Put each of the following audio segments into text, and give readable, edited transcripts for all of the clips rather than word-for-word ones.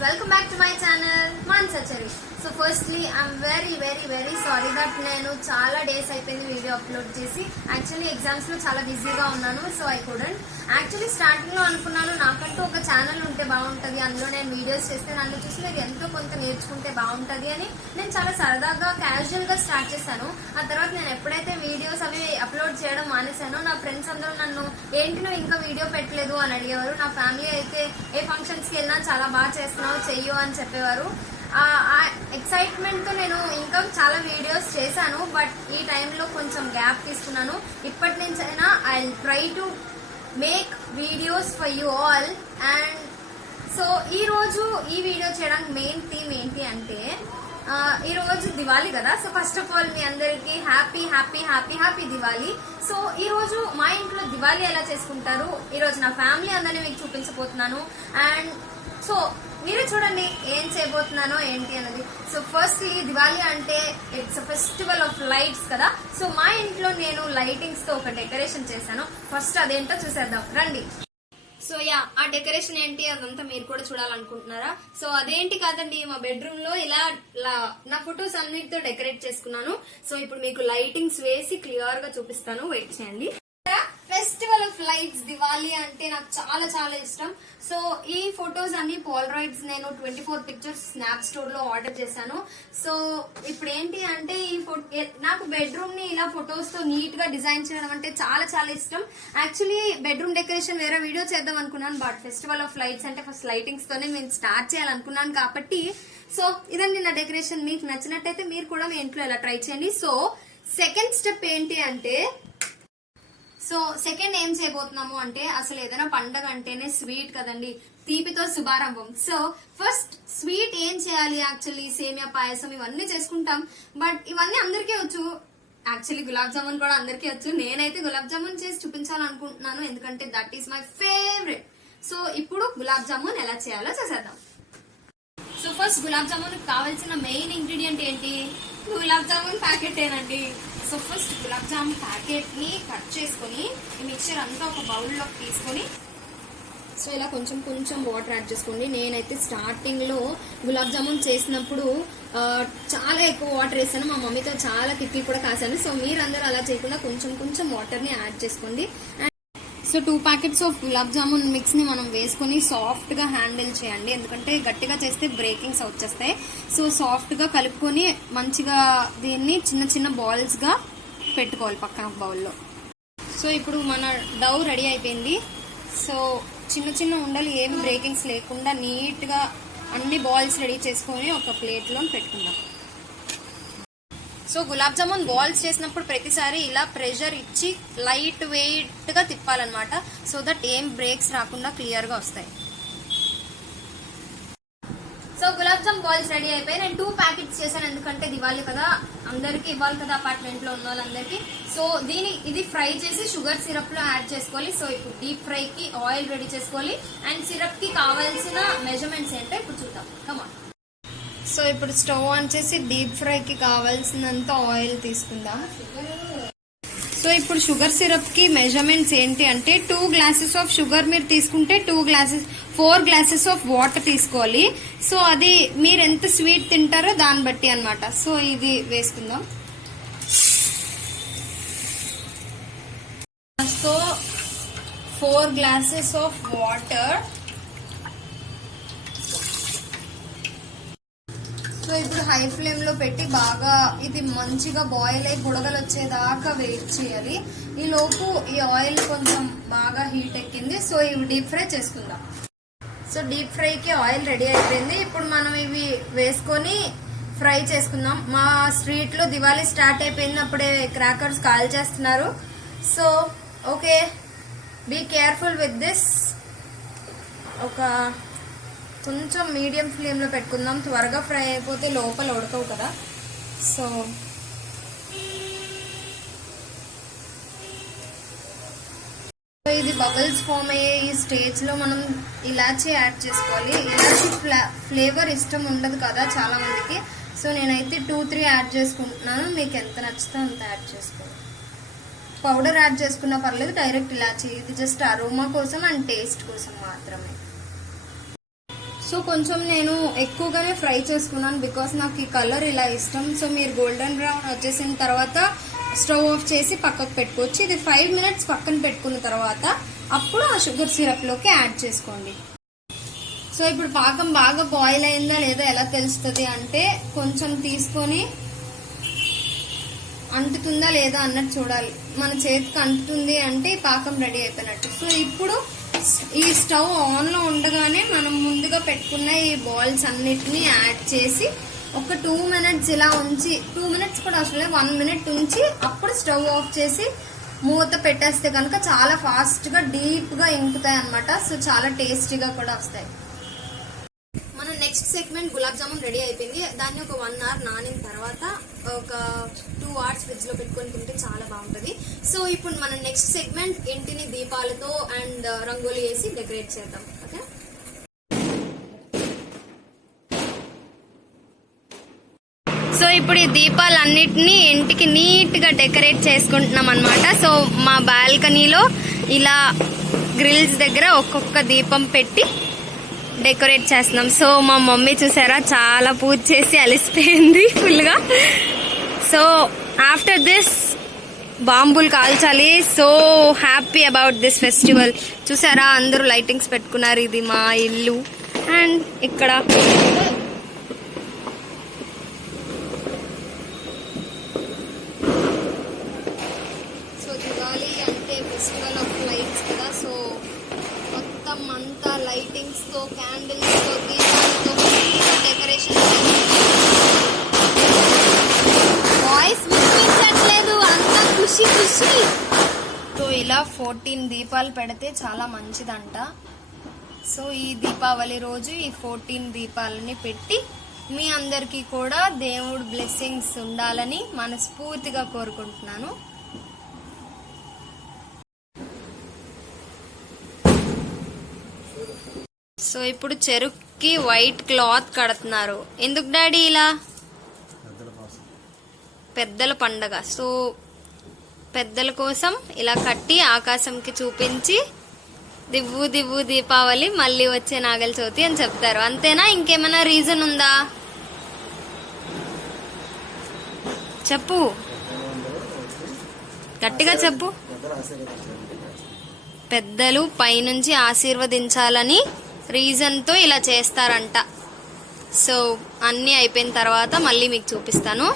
welcome back to my channel Mansachari. So firstly I'm very sorry that నేను చాలా days అయిపోయింది video upload చేసి. Actually exams లో చాలా బిజీగా ఉన్నాను, so I couldn't. Actually starting లో అనుకున్నాను నాకంటూ ఒక ఛానల్ ఉంటే బాగుంటది, అందులో నేను వీడియోస్ చేస్తే నన్ను చూసి మీరు ఎంతో కొంత నేర్చుకుంటే బాగుంటది అని నేను చాలా సరదాగా క్యాజువల్ గా స్టార్ట్ చేశాను. ఆ తర్వాత నేను ఎప్పుడైతే వీడియోస్ అవి అప్లోడ్ చేయడం మానేశానో నా ఫ్రెండ్స్ అందరూ నన్ను ఏంటి నువ్వు ఇంకా వీడియో పెట్టలేదు అని అడిగేవారు. నా ఫ్యామిలీ అయితే ఏ ఫంక్షన్స్ కి వెళ్ళినా చాలా బాగా చేస్తున్నావు చెయ్యు అని చెప్పేవారు. ఆ ఎక్సైట్మెంట్ తో నేను ఇంకా చాలా వీడియోస్ చేశాను, బట్ ఈ టైంలో కొంచెం గ్యాప్ తీసుకున్నాను. ఇప్పటి నుంచి అయినా I try to make videos for you all. And so ఈ రోజు ఈ వీడియో చేయడానికి మెయిన్ థీమ్ ఏంటి అంటే, ఈ రోజు దివాళీ కదా. సో ఫస్ట్ ఆఫ్ ఆల్ మీ అందరికి happy happy happy happy Diwali. So ఈ రోజు మా ఇంట్లో దివాళీ ఎలా చేసుకుంటారు, ఈ రోజు నా ఫ్యామిలీ అందరినీ మీకు చూపించబోతున్నాను. అండ్ సో మీరే చూడండి ఏం చేయబోతున్నానో ఏంటి అన్నది. సో ఫస్ట్ ఈ దివాళీ అంటే ఇట్స్ ఫెస్టివల్ ఆఫ్ లైట్స్ కదా. సో మా ఇంట్లో నేను లైటింగ్స్ తో ఒక డెకరేషన్ చేశాను. ఫస్ట్ అదేంటో చూసేద్దాం రండి. సో ఆ డెకరేషన్ ఏంటి అదంతా మీరు కూడా చూడాలనుకుంటున్నారా? సో అదేంటి కాదండి, మా బెడ్రూమ్ లో ఇలా నా ఫొటోస్ అన్నిటితో డెకరేట్ చేసుకున్నాను. సో ఇప్పుడు మీకు లైటింగ్స్ వేసి క్లియర్ గా చూపిస్తాను, వెయిట్ చేయండి. ఫెస్టివల్ ఆఫ్ లైట్స్ దివాళీ అంటే నాకు చాలా చాలా ఇష్టం. సో ఈ ఫొటోస్ అన్ని పోలరాయిడ్స్ నేను 24 పిక్చర్స్ స్నాప్ స్టోర్ లో ఆర్డర్ చేశాను. సో ఇప్పుడు ఏంటి అంటే నాకు బెడ్రూమ్ ని ఇలా ఫొటోస్ తో నీట్ గా డిజైన్ చేయడం అంటే చాలా చాలా ఇష్టం. యాక్చువల్లీ బెడ్రూమ్ డెకరేషన్ వేరే వీడియో చేద్దాం అనుకున్నాను, బట్ ఫెస్టివల్ ఆఫ్ లైట్స్ అంటే ఫస్ట్ లైటింగ్స్ తోనే నేను స్టార్ట్ చేయాలనుకున్నాను కాబట్టి సో ఇదండి నా డెకరేషన్. మీకు నచ్చినట్టయితే మీరు కూడా మీ ఇంట్లో ఇలా ట్రై చేయండి. సో సెకండ్ స్టెప్ ఏంటి అంటే, సో సెకండ్ ఏం చేయబోతున్నాము అంటే, అసలు ఏదైనా పండగ అంటేనే స్వీట్ కదండి, తీపితో శుభారంభం. సో ఫస్ట్ స్వీట్ ఏం చేయాలి, యాక్చువల్లీ సేమియా పాయసం ఇవన్నీ చేసుకుంటాం, బట్ ఇవన్నీ అందరికీ వచ్చు. యాక్చువల్లీ గులాబ్ జామున్ కూడా అందరికీ వచ్చు. నేనైతే గులాబ్ జామున్ చేసి చూపించాలనుకుంటున్నాను, ఎందుకంటే that is my favourite. So ఇప్పుడు గులాబ్ జామున్ ఎలా చేయాలో చేసేద్దాం. సో ఫస్ట్ గులాబ్ జామున్ కావాల్సిన మెయిన్ ఇంగ్రీడియంట్ ఏంటి, గులాబ్ జామున్ ప్యాకెట్ ఏనండి. So first gulab jamun packet ని కట్ చేసుకుని ఈ మిక్చర్ అంతా ఒక బౌల్లోకి తీసుకొని, సో ఇలా కొంచెం కొంచెం వాటర్ యాడ్ చేసుకోండి. నేనైతే స్టార్టింగ్ లో గులాబ్ జామున్ చేసినప్పుడు చాలా ఎక్కువ వాటర్ వేసాను, మా మమ్మీతో చాలా తిప్పి కూడా కాసాను. సో మీరందరూ అలా చేయకుండా కొంచెం కొంచెం వాటర్ ని యాడ్ చేసుకోండి. So 2 packets of gulab jamun mix ని మనం వేసుకుని సాఫ్ట్ గా హ్యాండిల్ చేయండి, ఎందుకంటే గట్టిగా చేస్తే బ్రేకింగ్స్ వచ్చేస్తాయి. సో సాఫ్ట్ గా కలుపుకొని మంచిగా దీన్ని చిన్న చిన్న బాల్స్ గా పెట్టుకోవాలి పక్కన ఒక బౌల్లో. సో ఇప్పుడు మన డౌ రెడీ అయిపోయింది. సో చిన్న చిన్న ఉండలు ఏమి బ్రేకింగ్స్ లేకుండా నీట్ గా అన్ని బాల్స్ రెడీ చేసుకొని ఒక ప్లేట్ లో పెట్టుకుందాం. సో గులాబ్ జామున్ బాల్స్ చేసినప్పుడు ప్రతిసారి ఇలా ప్రెషర్ ఇచ్చి లైట్ వెయిట్ గా తిప్పాలన్నమాట, సో దట్ ఏం బ్రేక్స్ రాకుండా క్లియర్ గా వస్తాయి. So gulab jam balls ready అయిపోయి నేను 2 ప్యాకెట్స్ చేశాను, ఎందుకంటే దివాళీ కదా, అందరికి ఇవ్వాలి కదా అపార్ట్మెంట్ లో ఉన్న వాళ్ళందరికీ. సో ఇది ఫ్రై చేసి షుగర్ సిరప్ లో యాడ్ చేసుకోవాలి. సో ఇప్పుడు డీప్ ఫ్రై కి ఆయిల్ రెడీ చేసుకోవాలి. అండ్ సిరప్ కి కావాల్సిన మెజర్మెంట్స్ ఏంటో ఇప్పుడు చూద్దాం. కమాన్. సో ఇప్పుడు స్టవ్ ఆన్ చేసి డీప్ ఫ్రైకి కావాల్సినంత ఆయిల్ తీసుకుందాం. సో ఇప్పుడు షుగర్ సిరప్ కి మెజర్మెంట్స్ ఏంటి అంటే, 2 గ్లాసెస్ ఆఫ్ షుగర్ మీరు తీసుకుంటే 4 గ్లాసెస్ ఆఫ్ వాటర్ తీసుకోవాలి. సో అది మీరు ఎంత స్వీట్ తింటారో దాన్ని బట్టి అన్నమాట. సో ఇది వేసుకుందాం. So 4 glasses of water. So ఇప్పుడు హై ఫ్లేమ్ లో పెట్టి బాగా ఇది మంచిగా బాయిల్ అయ్యి బుడగలు వచ్చేదాకా వెయిట్ చేయాలి. ఈ లోపు ఈ ఆయిల్ కొంచెం బాగా హీట్ ఎక్కింది. సో ఇవి డీప్ ఫ్రై చేసుకుందాం. సో డీప్ ఫ్రై కి ఆయిల్ రెడీ అయిపోయింది. ఇప్పుడు మనం ఇవి వేసుకొని ఫ్రై చేసుకుందాం. మా స్ట్రీట్ లో దివాళీ స్టార్ట్ అయిపోయింది, అప్పుడే క్రాకర్స్ కాల్ చేస్తున్నారు. So okay, be careful with this. ఒక కొంచెం మీడియం ఫ్లేమ్ లో పెట్టుకుందాం, త్వరగా ఫ్రై అయిపోతే లోపల ఉడకవు కదా. సో ఇది బబుల్స్ ఫామ్ అయ్యే ఈ స్టేజ్ లో మనం ఇలాచీ యాడ్ చేసుకోవాలి. ఇలాచీ ఫ్లేవర్ ఇష్టం ఉండదు కదా చాలా మందికి. సో నేనైతే 2-3 యాడ్ చేసుకుంటున్నాను, మీకు ఎంత నచ్చితే అంత యాడ్ చేసుకోండి. పౌడర్ యాడ్ చేసుకున్నా పర్లేదు, డైరెక్ట్ ఇలాచీ, ఇది జస్ట్ అరోమా కోసం అండ్ టేస్ట్ కోసం మాత్రమే. సో కొంచెం నేను ఎక్కువగానే ఫ్రై చేసుకున్నాను బికాస్ నాకు ఈ కలర్ ఇలా ఇష్టం. సో మీరు గోల్డెన్ బ్రౌన్ వచ్చేసిన తర్వాత స్టవ్ ఆఫ్ చేసి పక్కకు పెట్టుకోవచ్చు. ఇది 5 minutes పక్కన పెట్టుకున్న తర్వాత అప్పుడు ఆ షుగర్ సిరప్లోకి యాడ్ చేసుకోండి. సో ఇప్పుడు పాకం బాగా బాయిల్ అయిందా లేదా ఎలా తెలుస్తుంది అంటే కొంచెం తీసుకొని అంటుతుందా లేదా అన్నట్టు చూడాలి. మన చేతికి అంటుతుంది అంటే పాకం రెడీ అయిపోయినట్టు. సో ఇప్పుడు ఈ స్టవ్ ఆన్ లో ఉండగానే మనం ముందుగా పెట్టుకున్న ఈ బాల్స్ అన్నిటిని యాడ్ చేసి ఒక 2 minutes ఇలా ఉంచి, 2 minutes కూడా అవసరం లేదు, 1 minute ఉంచి అప్పుడు స్టవ్ ఆఫ్ చేసి మూత పెట్టేస్తే కనుక చాలా ఫాస్ట్ గా డీప్ గా ఇంకుతాయి అన్నమాట. సో చాలా టేస్టీగా కూడా వస్తాయి. మన next segment gulab jamun ready అయిపోయింది. దాన్ని ఒక 1 hour నానిన తర్వాత ఒక 2 hours ఫ్రిడ్జ్ లో పెట్టుకొని తింటే చాలా బాగుంటది. సో ఇప్పుడు మన నెక్స్ట్ సెగ్మెంట్ ఇంటిని దీపాలతో అండ్ రంగోలీ వేసి డెకరేట్ చేద్దాం. ఓకే, సో ఇప్పుడు ఈ దీపాలన్నిటినీ ఇంటికి నీట్ గా డెకరేట్ చేసుకుంటున్నాం అనమాట. సో మా బాల్కనీలో ఇలా గ్రిల్స్ దగ్గర ఒక్కొక్క దీపం పెట్టి డెకరేట్ చేస్తున్నాం. సో మా మమ్మీ చూసారా చాలా పూజ చేసి అలిసిపోయింది ఫుల్ గా. సో ఆఫ్టర్ దిస్ బాంబులు కాల్చాలి. So happy about this festival. చూసారా అందరూ లైటింగ్స్ పెట్టుకున్నారు. ఇది మా ఇల్లు అండ్ ఇక్కడ సో దివాళీ అంటే ఫెస్టివల్ ఆఫ్ లైట్స్ కదా. సో మొత్తం అంతా లైటింగ్స్ తో, క్యాండిల్స్ తో, దీపాలతో డెకరేషన్. వాయిస్ వినిపించట్లేదు, అంతా ఖుషి ఖుషి. సో ఇలా 14 దీపాలు పెడితే చాలా మంచిదంట. సో ఈ దీపావళి రోజు ఈ 14 దీపాలని పెట్టి మీ అందరికీ కూడా దేవుడు బ్లెస్సింగ్స్ ఉండాలని మనస్ఫూర్తిగా కోరుకుంటున్నాను. సో ఇప్పుడు చెరుక్కి వైట్ క్లాత్ కడుతున్నారు. ఎందుకు డాడీ ఇలా? పెద్దల పండగ. సో పెద్దల కోసం ఇలా కట్టి ఆకాశంకి చూపించి దివ్వు దివ్వు దీపావళి మళ్ళీ వచ్చే నాగల చవితి అని చెప్తారు. అంతేనా, ఇంకేమైనా రీజన్ ఉందా? చెప్పు, గట్టిగా చెప్పు. పెద్దలు పైనుంచి ఆశీర్వదించాలని రీజన్ తో ఇలా చేస్తారంట. సో అన్ని అయిపోయిన తర్వాత మళ్ళీ మీకు చూపిస్తాను.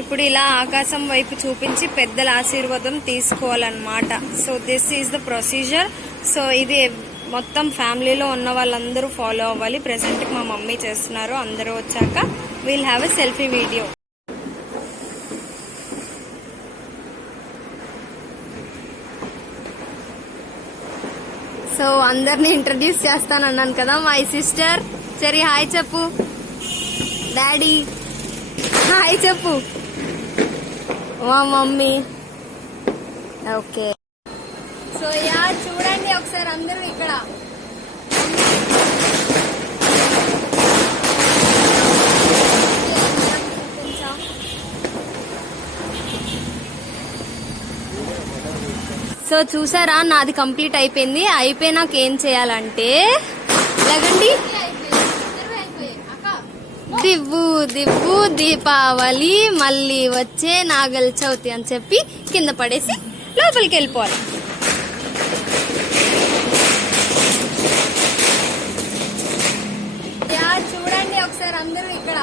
ఇప్పుడు ఇలా ఆకాశం వైపు చూపించి పెద్దల ఆశీర్వాదం తీసుకోవాలన్నమాట. So this is the procedure. So ఇది మొత్తం ఫ్యామిలీలో ఉన్న వాళ్ళందరూ ఫాలో అవ్వాలి. ప్రెసెంట్ మా మమ్మీ చేస్తున్నారు. అందరూ వచ్చాక we'll have a selfie video. So అందరిని ఇంట్రడ్యూస్ చేస్తానన్నాను కదా. మై సిస్టర్ సరే హాయ్ చెప్పు. డాడీ హాయ్ చెప్పు. మా మమ్మీ. ఓకే, సో యా చూడండి ఒకసారి అందరూ ఇక్కడ. సో చూసారా నాది కంప్లీట్ అయిపోయింది. అయిపోయినాక ఏం చేయాలంటే లేకండి దివ్వు దివ్వు దీపావళి మళ్ళీ వచ్చే నాగల చవితి అని చెప్పి కింద పడేసి లోపలికి వెళ్ళిపోవాలి. చూడండి ఒకసారి అందరూ ఇక్కడ.